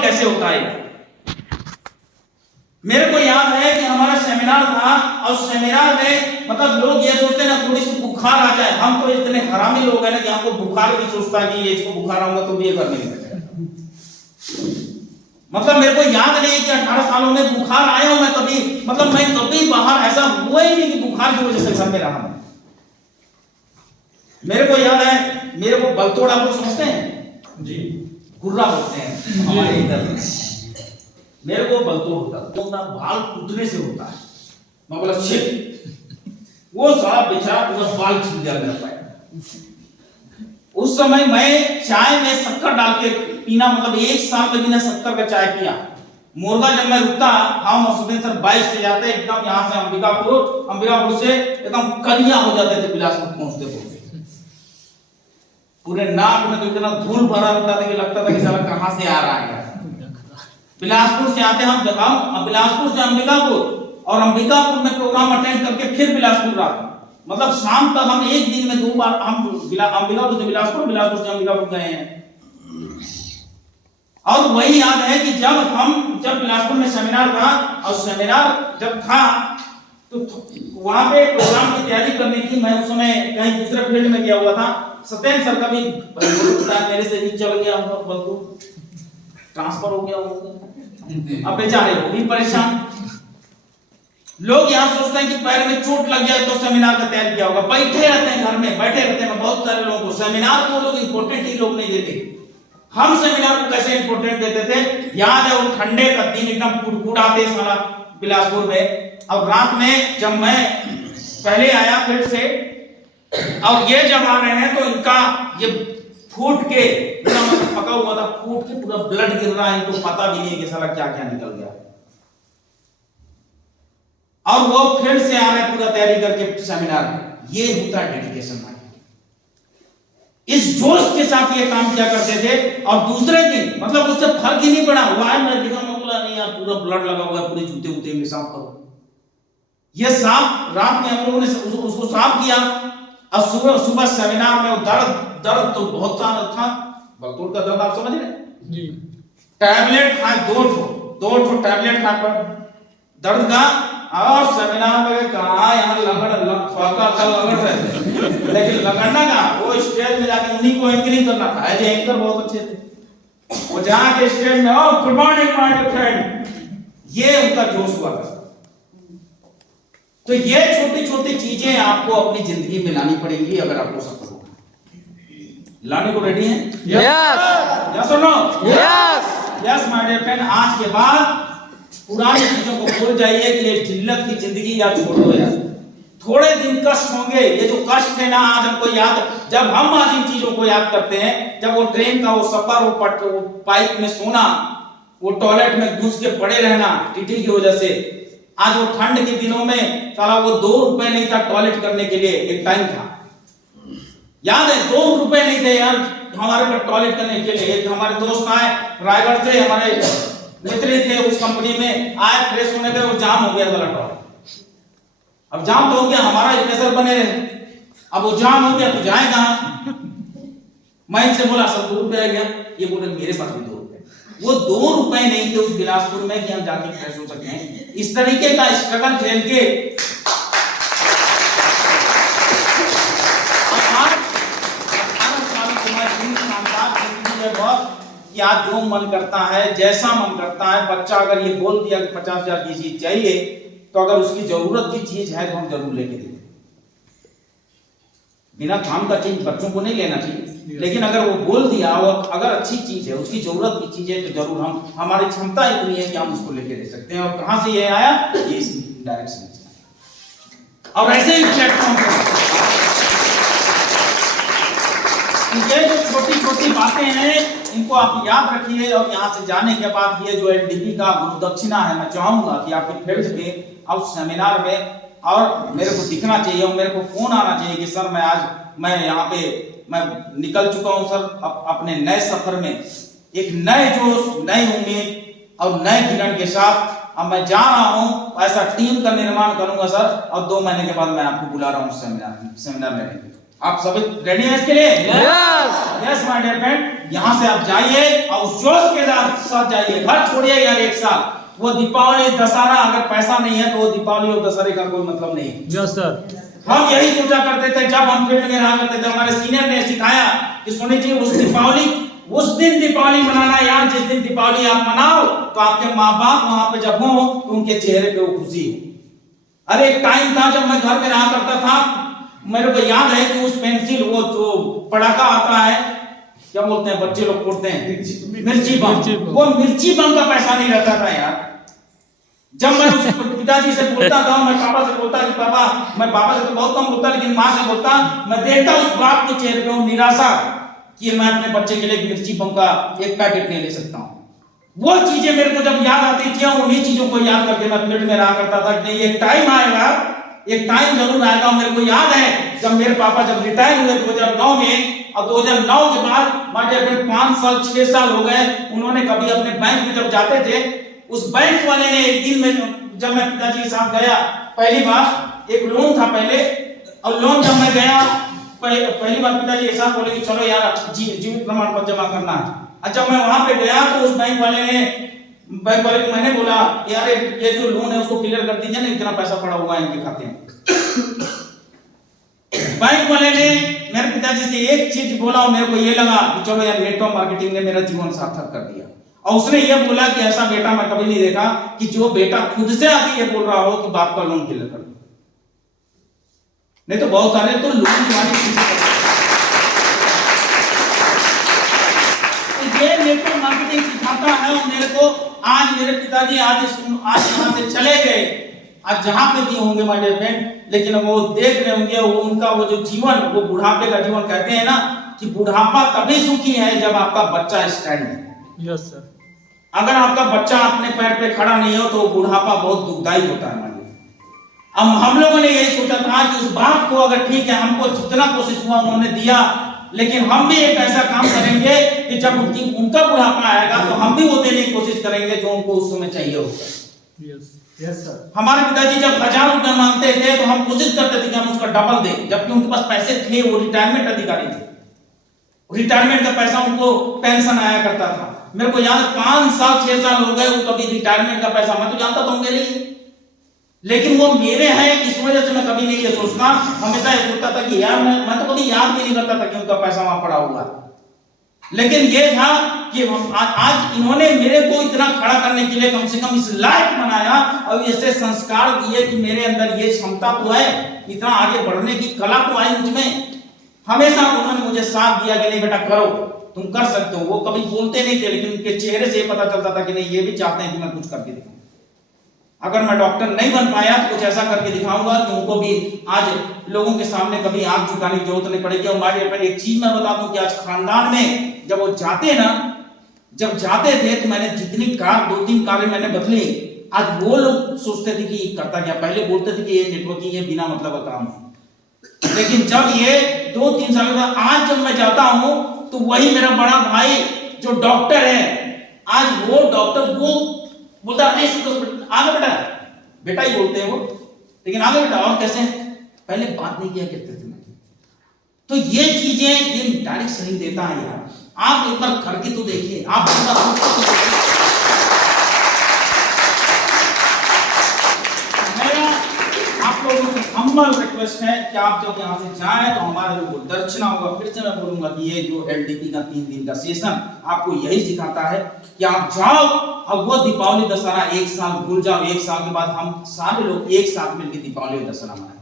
कैसे होता है। मेरे को याद है कि हमारा सेमिनार था और सेमिनार में मतलब लोग ये सोचते ना थोड़ी सी बुखार आ जाए, हम तो इतने हरामी लोग हैं ना कि हमको बुखार भी सोचता है कि ये इसको बुखार आऊंगा तो भी ये करने नहीं। मतलब मेरे को याद नहीं कि 18 सालों में बुखार आया हूं मैं कभी, मतलब मैं कभी बाहर ऐसा हुआ ही नहीं कि बुखार की वजह से घर में रहा। मेरे को याद है, मेरे को बलतोड़ आप लोग समझते हैं जी, गुर्रा बोलते हैं हमारे इधर। मेरे को बलतोड़ होता तो ना बाल टूटने से होता है, मैं बोला छिल, वो सारा बेचारा पूरा बाल छिल गया मेरा पैर। उस समय मैं चाय में शक्कर डाल के पीना, मतलब 1 साल में बिना शक्कर का चाय पिया। मुर्गा जब मैं रुकता, हम असुद्दीन सर बाइक से जाते एकदम यहाँ से अंबिकापुर से एकदम कलिया हो जाते थे बिलासपुर पहुंचते पहुंचते। पूरे नाक में तो इतना धूल भरा होता था कि लगता था कि साला कहां से आ रहा है। बिलासपुर से आते हम बिलासपुर से अंबिकापुर, और अंबिकापुर में प्रोग्राम अटेंड करके फिर बिलासपुर आते। मतलब शाम तक हम एक दिन में 2 बार हम अंबिकापुर से बिलासपुर, बिलासपुर से अंबिकापुर गए हैं। और वही याद है कि जब बिलासपुर में सेमिनार था, और सेमिनार जब था तो वहां पे प्रोग्राम की तैयारी करनी थी। मैं उस समय कहीं दूसरे फील्ड में गया हुआ था। सत्येंद्र सर का भी मेरे से भी चल गया, ट्रांसफर हो गया होगा, अब बेचारे वो भी परेशान। लोग यहाँ सोचते हैं कि पैर में चोट लग गया तो सेमिनार का तैयारी किया होगा, बैठे रहते हैं घर में, बैठे रहते हैं। बहुत सारे लोगों को सेमिनार को लोग इंपोर्टेंट ही लोग नहीं देते। हम सेमिनार को कैसे इंपोर्टेंट देते थे, याद है वो ठंडे का दिन एकदम कुड़कुड़ाते सारा बिलासपुर में। और रात में जब मैं पहले आया फील्ड से, और ये जब आ रहे हैं तो इनका ये फूट के पका हुआ था, फूट के पूरा ब्लड गिर रहा है, इनको पता भी नहीं कि साला क्या क्या निकल गया। और वो फील्ड से आ रहे हैं पूरा तैयारी करके सेमिनार में। ये होता है डेडिकेशन। इस जोश के साथ ये काम किया करते थे। और दूसरे दिन मतलब उससे फर्क ही नहीं पड़ा, वाह मैं देखा, मैं बोला नहीं यार पूरा ब्लड लगा हुआ है, पूरे जूते उते में साफ करो। ये साफ रात में हम लोगों ने उसको साफ किया, और सुबह सेमिनार में वो दर्द तो बहुत था। बलतोड़ का दर्द आप समझ रहे जी। टैबलेट खाए 2 टैबलेट खा पर दर्द का, और सेमिनार में कहा यहाँ लगड़ रहे, लेकिन लगड़ना का वो स्टेज में जाके उन्हीं को एंकरिंग करना था। एज एंकर बहुत अच्छे थे, वो जाके स्टेज में गुड मॉर्निंग माय फ्रेंड, ये उनका जोश हुआ था। तो ये छोटी छोटी चीजें आपको अपनी जिंदगी में लानी पड़ेंगी अगर आपको सफल होना। लाने को रेडी हैं? यस। यस और no? Yes. Yes my dear friend, आज के बाद पुरानी चीजों को भूल जाइए कि ये जिल्लत की जिंदगी या छोड़ दो यार। थोड़े दिन कष्ट होंगे, ये जो कष्ट है ना आज हमको याद, जब हम आज इन चीजों को याद करते हैं, जब वो ट्रेन का वो सफर, वो पाइप में सोना, वो टॉयलेट में घुस के पड़े रहना टीटी की वजह से, आज वो ठंड के दिनों में साला वो 2 रुपए नहीं था टॉयलेट करने के लिए, एक टाइम था याद है 2 रुपए नहीं थे यार हमारे पास टॉयलेट करने के लिए। एक हमारे दोस्त आए रायगढ़ से, हमारे मित्र थे उस कंपनी में, आए फ्रेश होने गए, वो जाम हो गया था टॉयलेट। अब जाम तो हो गया, हमारा स्पेशल बने रहे, अब वो जाम हो गया तो जाए कहां। मैं इनसे बोला सब 2 रुपए आ गया, ये बोले मेरे पास भी 2 रुपए। वो 2 रुपए नहीं थे उस बिलासपुर में कि हम जाके फ्रेश हो सकते हैं। इस तरीके का स्ट्रगल झेल के कि आज जो मन करता है, जैसा मन करता है, बच्चा अगर ये बोल दिया कि 50,000 की चीज चाहिए, तो अगर उसकी जरूरत की चीज है तो हम जरूर लेके देंगे। बिना काम का चीज बच्चों को नहीं लेना चाहिए, लेकिन अगर वो बोल दिया, वो अगर अच्छी चीज है, उसकी जरूरत की चीज है, तो जरूर हम, हमारी क्षमता इतनी है कि हम उसको लेके दे सकते हैं। और कहां से ये आया, ये इस डायरेक्शन से। और ऐसे ही प्लेटफॉर्म पर ये जो छोटी छोटी बातें हैं, इनको आप याद रखिए। और यहाँ से जाने के बाद ये जो एनडीपी का गुरु दक्षिणा है, मैं चाहूंगा कि आपके फील्ड में और सेमिनार में, और मेरे को दिखना चाहिए और मेरे को फोन आना चाहिए कि सर मैं यहाँ पे मैं निकल चुका हूँ सर अपने नए सफर में, एक नए जोश, नई उम्मीद और नए विजन के साथ अब मैं जा रहा हूँ। ऐसा टीम का निर्माण करूंगा सर, और 2 महीने के बाद मैं आपको बुला रहा हूँ सेमिनार लेने के लिए। आप सभी रेडी हैं इसके लिए? Yes. Yes my dear friend, यहाँ से आप जाइए और उस जोश के साथ जाइए, घर छोड़िए यार एक साल। वो दीपावली दशहरा, अगर पैसा नहीं है तो वो दीपावली और दशहरे का कोई मतलब नहीं है। Yes sir. हम यही सोचा करते थे जब हम फील्ड में रहा करते थे, हमारे सीनियर ने सिखाया कि सुनिए जी उस दिन दीपावली मनाना यार, जिस दिन दीपावली आप मनाओ तो आपके माँ बाप वहां पे जब हो तो उनके चेहरे पे वो खुशी हो। अरे एक टाइम था जब मैं घर में रहा करता था, मेरे को याद है कि उस पेंसिल, वो जो पटाखा आता है, क्या बोलते हैं बच्चे लोग फोड़ते हैं, मिर्ची बम, वो मिर्ची बम का पैसा नहीं रहता था यार। जब मैं उस पिताजी से बोलता था, मैं पापा से बोलता कि पापा, मैं पापा से तो बहुत कम बोलता लेकिन माँ से बोलता, मैं देखता उस बाप के चेहरे पे वो निराशा कि मैं अपने बच्चे के लिए एक मिर्ची बम का एक पैकेट नहीं ले सकता हूँ। वो चीजें मेरे को जब याद आती थी, उन्हीं चीजों को याद करके मैं फील्ड में रहा करता था कि एक टाइम आएगा, एक टाइम जरूर आएगा। मेरे को याद है जब मेरे पापा जब रिटायर हुए 2009 में, और 2009 के बाद माने 5 साल 6 साल हो गए, उन्होंने कभी अपने बैंक में जब जाते थे, उस बैंक वाले ने एक दिन में, जब मैं पिताजी के साथ गया पहली बार, एक लोन था पहले, और लोन जब मैं गया पहली बार पिताजी के साथ बोले कि चलो यार जीवित प्रमाण पत्र जमा करना है। और जब मैं वहां पे गया तो उस बैंक वाले को मैंने बोला यार ये जो लोन है उसको क्लियर कर दीजिए ना, इतना पैसा पड़ा हुआ है इनके खाते में। बैंक वाले ने मेरे पिताजी से एक चीज बोला और मेरे को ये लगा कि चलो यार नेटवर्क मार्केटिंग ने मेरा जीवन सार्थक कर दिया। और उसने ये बोला कि ऐसा बेटा मैं कभी नहीं देखा कि जो बेटा खुद से आके ये बोल रहा हो कि बाप का लोन क्लियर कर दो। नहीं तो बहुत सारे तो लोन ये नेटवर्क मार्केटिंग सिखाता है। और मेरे को आज मेरे पिताजी आज यहाँ से चले गए, आज जहां पे भी होंगे माय डियर फ्रेंड, लेकिन वो देख रहे होंगे वो उनका वो जो जीवन, वो बुढ़ापे का जीवन, कहते हैं ना कि बुढ़ापा तभी सुखी है जब आपका बच्चा स्टैंड है। Yes sir. अगर आपका बच्चा अपने पैर पे खड़ा नहीं हो तो बुढ़ापा बहुत दुखदाई होता है। अब हम लोगों ने यही सोचा था कि उस बात को, अगर ठीक है हमको जितना कोशिश हुआ उन्होंने दिया, लेकिन हम भी एक ऐसा काम करेंगे कि जब उनका बुढ़ापा आएगा तो हम भी वो देने की कोशिश करेंगे जो उनको उस समय चाहिए होगा। Yes sir. हमारे पिताजी जब 1000 रुपए मांगते थे तो हम कोशिश करते थे कि हम उसका डबल दें, जबकि उनके पास पैसे थे, वो रिटायरमेंट अधिकारी थे, रिटायरमेंट का पैसा उनको पेंशन आया करता था। मेरे को याद 5 साल 6 साल हो गए वो कभी रिटायरमेंट का पैसा, मैं तो जानता था मेरे लिए, लेकिन वो मेरे हैं इस वजह से मैं कभी नहीं ये सोचता, हमेशा ये सोचता था कि यार मैं तो कभी याद भी नहीं करता था कि उनका पैसा वहां पड़ा हुआ। लेकिन ये था कि आज इन्होंने मेरे को इतना खड़ा करने के लिए कम से कम इस लायक बनाया और ऐसे संस्कार दिए कि मेरे अंदर ये क्षमता तो है, इतना आगे बढ़ने की कला तो आई मुझमें। हमेशा उन्होंने मुझे साथ दिया कि नहीं बेटा करो, तुम कर सकते हो। वो कभी बोलते नहीं थे, लेकिन उनके चेहरे से पता चलता था कि नहीं ये भी चाहते हैं कि मैं कुछ करके दिखाऊं। अगर मैं डॉक्टर नहीं बन पाया तो कुछ ऐसा करके दिखाऊंगा कि उनको भी आज लोगों के सामने कभी आंख झुकाने की जरूरत नहीं पड़ेगी। और एक चीज मैं बता दूं कि आज खानदान में जब वो जाते थे तो मैंने जितनी कार 2-3 कारें मैंने बदली, आज वो लोग सोचते थे कि करता क्या, पहले बोलते थे कि ये नेटवर्किंग ये बिना मतलब का काम है, लेकिन जब ये 2-3 साल बाद आज जब मैं जाता हूं तो वही मेरा बड़ा भाई जो डॉक्टर है, आज वो डॉक्टर वो बोलता है आगे बेटा, बेटा ही बोलते हैं वो, लेकिन आगे बेटा और कैसे, पहले बात नहीं किया करते थे। तो ये चीजें ये डायरेक्ट सही देता है यार। आप एक बार करके तो देखिए, आप मेरा आप लोगों से हम्बल रिक्वेस्ट है कि आप जब यहाँ से जाएं तो हमारा जो दर्शना होगा, फिर से मैं बोलूंगा कि ये जो एलडीपी का 3 दिन का सेशन आपको यही सिखाता है कि आप जाओ और वो दीपावली दशहरा 1 साल भूल जाओ, 1 साल के बाद हम सारे लोग एक साथ मिलकर दीपावली और दशहरा मनाएं।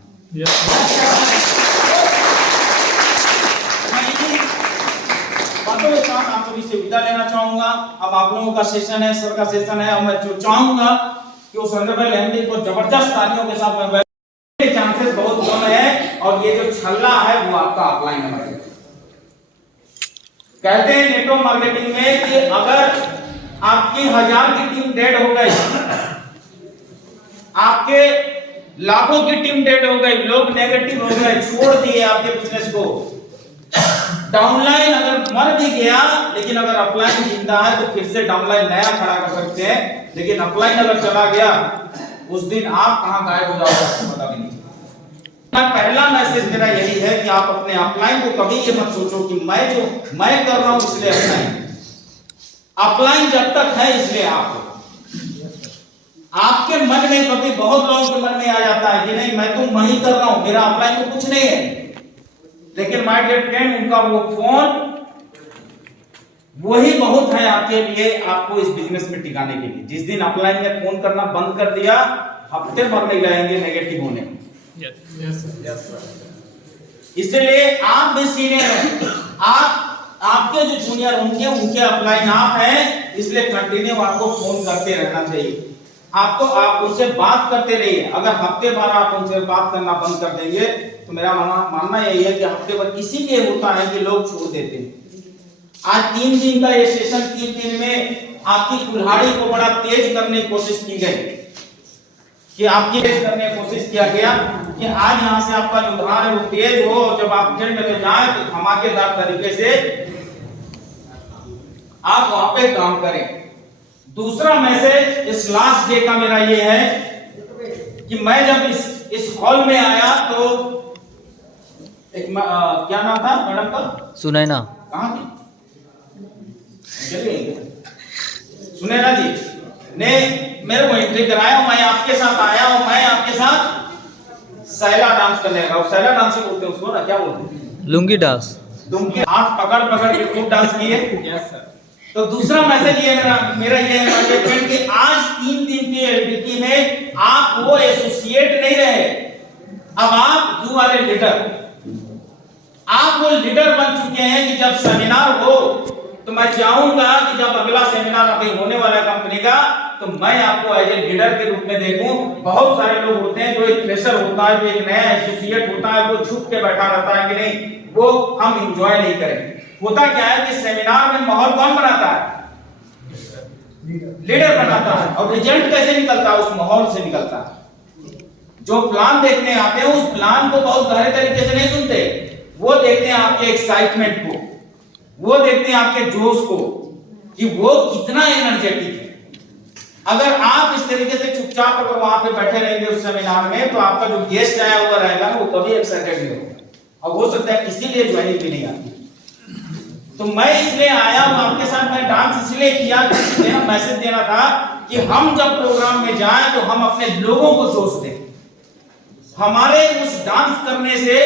बातों के साथ आप सभी से विदा लेना चाहूंगा। अब आप लोगों का सेशन है, सर का सेशन है, और मैं जो चाहूंगा कि उस ऑनरेबल एमडी को जबरदस्त तालियों के साथ में, चांसेस बहुत कम है और ये जो छल्ला है वो आपका ऑफलाइन है। कहते हैं नेटवर्क मार्केटिंग में कि अगर आपकी 1000 की टीम डेड हो गई, आपके लाखों की टीम डेड हो गई, लोग नेगेटिव हो गए, छोड़ दिए आपके बिजनेस को, डाउनलाइन अगर मर भी गया, लेकिन अगर अपलाइन जिंदा है तो फिर से डाउनलाइन नया खड़ा कर सकते हैं, लेकिन अपलाइन अगर चला गया उस दिन आप कहां गायब हो जाओगे आपको पता भी नहीं। पहला मैसेज मेरा यही है कि आप अपने अपलाइन को कभी ये मत सोचो कि मैं कर रहा हूं इसलिए अपलाइन। अपलाइन जब तक है इसलिए आपके मन में कभी बहुत लोगों के मन में आ जाता है कि नहीं मैं ही कर रहा हूं, मेरा अपलाइन तो कुछ नहीं है। लेकिन माय डियर फ्रेंड, उनका वो फोन वही बहुत है आपके लिए, आपको इस बिजनेस में टिकाने के लिए। जिस दिन अपलाइन ने फोन करना बंद कर दिया, हफ्ते भर नहीं रहेंगे नेगेटिव होने। इसलिए आप भी सीनियर हैं, आपके जो जूनियर होंगे उनके अपलाइन आप हैं, इसलिए कंटिन्यू आपको फोन करते रहना चाहिए। आप उनसे बात करते रहिए। अगर हफ्ते भर आप उनसे बात करना बंद कर देंगे तो मेरा मानना यही है कि हफ्ते भर इसीलिए होता है कि लोग छोड़ देते हैं। आज 3 दिन का ये सेशन, 3 दिन में आपकी कुल्हाड़ी को बड़ा तेज करने की कोशिश की गई, कि आपकी तेज करने की कोशिश किया गया कि आज यहां से आपका जो उधार है वो तेज हो, जब आप फील्ड में जाए तो धमाकेदार तरीके से आप वहां पे काम करें। दूसरा मैसेज इस लास्ट डे का मेरा ये है कि मैं जब इस हॉल में आया तो एक क्या नाम था मैडम का? सुनैना। कहां थी? सुनैना जी ने मेरे को एंट्री कराया, मैं आपके साथ आया और मैं आपके साथ सैला डांस करने लगा। सैला डांस से बोलते हैं उसको ना, क्या बोलते हैं? लुंगी डांस। लुंगी हाथ पकड़ पकड़ के खूब डांस किए। Yes sir. तो दूसरा मैसेज ये मेरा ये है कि आज 3 दिन की एक्टिविटी में आप वो एसोसिएट नहीं रहे, अब आप यू आर ए लीडर। आप वो लीडर बन चुके हैं कि जब सेमिनार हो तो मैं चाहूंगा कि जब अगला सेमिनार अभी होने वाला है कंपनी का, तो मैं आपको एज ए लीडर के रूप में देखूं। बहुत सारे लोग होते हैं जो एक प्रेशर होता है, जो एक नया एसोसिएट होता है, वो छुप के बैठा रहता है कि नहीं वो हम एंजॉय नहीं करें। होता क्या है कि सेमिनार में माहौल कौन बनाता है? लीडर बनाता है। और रिजल्ट कैसे निकलता है? उस माहौल से निकलता है। जो प्लान देखने आते हैं उस प्लान को बहुत गहरे तरीके से नहीं सुनते, वो देखते हैं आपके एक्साइटमेंट को, वो देखते हैं आपके जोश को कि वो कितना एनर्जेटिक है। अगर आप इस तरीके से चुपचाप अगर वहां पे बैठे रहेंगे उस सेमिनार में, तो आपका जो गेस्ट आया हुआ रहेगा वो कभी एक्साइटेड नहीं होगा और हो सकता है इसीलिए ज्वाइनिंग भी नहीं आती। तो मैं इसलिए आया हूं आपके साथ, मैं डांस इसलिए किया कि मेरा मैसेज देना था कि हम जब प्रोग्राम में जाएं तो हम अपने लोगों को जोश दें। हमारे उस डांस करने से,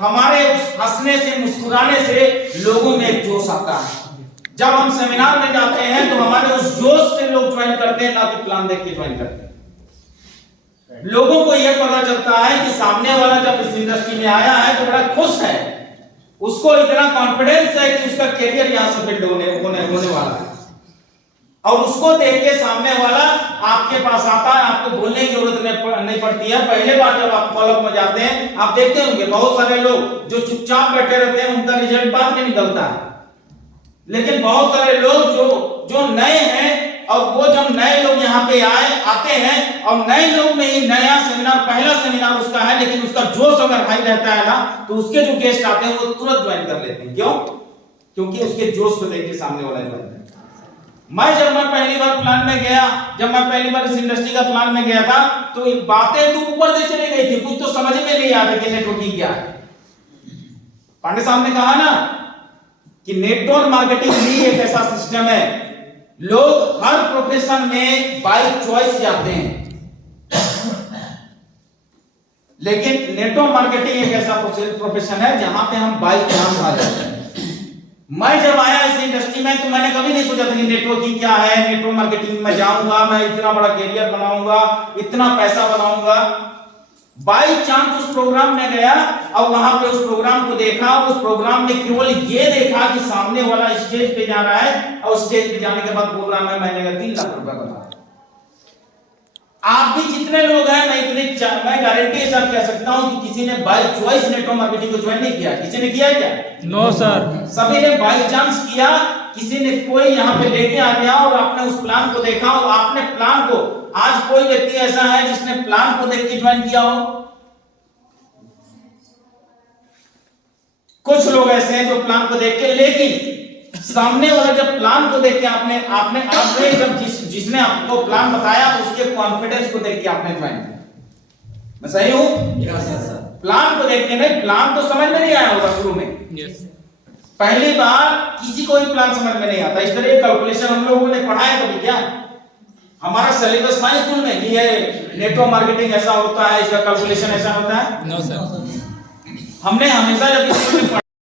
हमारे उस हंसने से, मुस्कुराने से लोगों में एक जोश आता है। जब हम सेमिनार में जाते हैं तो हमारे उस जोश से लोग ज्वाइन करते हैं, ना कि प्लान देख के ज्वाइन करते हैं। लोगों को यह पता चलता है कि सामने वाला जब इस इंडस्ट्री में आया है तो बड़ा खुश है, उसको इतना कॉन्फिडेंस है कि उसका करियर यहां से बिल्ड होने वाला है। और उसको देख के सामने वाला आपके पास आता है, आपको बोलने की जरूरत नहीं पड़ती है। पहले बार जब आप फॉलोअप में जाते हैं, आप देखते होंगे बहुत सारे लोग जो चुपचाप बैठे रहते हैं उनका रिजल्ट बाद में निकलता है। लेकिन बहुत सारे लोग जो नए हैं, और वो जब नए लोग यहाँ पे आते हैं और नए लोग में ही नया सेमिनार, पहला सेमिनार उसका है, लेकिन उसका जोश अगर हाई रहता है ना, तो उसके जो गेस्ट आते हैं वो तुरंत ज्वाइन कर लेते हैं। क्यों? क्योंकि उसके जोश को देख के सामने वाला ज्वाइन करता है। जब मैं पहली बार प्लान में गया, जब मैं पहली बार इस इंडस्ट्री का प्लान में गया था, तो बातें तो ऊपर से चली गई थी, कुछ तो समझ में नहीं आ रहा कि नेटवर्किंग क्या है। पांडे साहब ने कहा ना कि नेटवर्क मार्केटिंग भी एक ऐसा सिस्टम है, लोग हर प्रोफेशन में बाय चॉइस जाते हैं, लेकिन नेटवर्क मार्केटिंग एक ऐसा प्रोफेशन है जहां पे हम बाय चांस आ जाते हैं। मैं जब आया इस इंडस्ट्री में तो मैंने कभी नहीं सोचा था कि नेटवर्किंग क्या है, नेटवर्क मार्केटिंग में जाऊंगा, मैं इतना बड़ा करियर बनाऊंगा, इतना पैसा बनाऊंगा। बाय चांस उस प्रोग्राम में गया और वहां पे उस प्रोग्राम को देखा। उस प्रोग्राम में केवल ये देखा कि सामने वाला स्टेज पे जा रहा है और स्टेज पे जाने के बाद बोल रहा है मैं 3 लाख रुपए बना। आप भी जितने लोग हैं, मैं गारंटी के साथ कह सकता हूं कि किसी ने बाय चॉइस नेटवर्क मार्केटिंग को ज्वाइन नहीं किया। किसी ने किया क्या? No sir. सभी ने बाय चांस किया। किसी ने कोई यहाँ पे लेके आ गया और आपने उस प्लान को देखा और आपने प्लान को, आज कोई व्यक्ति ऐसा है जिसने प्लान को देख के ज्वाइन किया हो? कुछ लोग ऐसे हैं जो प्लान को देख के, लेकिन सामने वाला जब प्लान को देख के आपने जब जिसने आपको प्लान बताया उसके कॉन्फिडेंस को देख के आपने ज्वाइन किया। मैं सही हूं? Yes sir. प्लान को देखते नहीं, प्लान तो समझ में नहीं आया होगा शुरू में। यस पहली बार किसी को भी प्लान समझ में नहीं आता। इस तरह कैलकुलेशन हम लोगों ने पढ़ा है कभी क्या? हमारा सिलेबस था स्कूल में कि ये नेटवर्क मार्केटिंग ऐसा होता है, इसका कैलकुलेशन ऐसा होता है? No sir. हमने हमेशा जब स्कूल में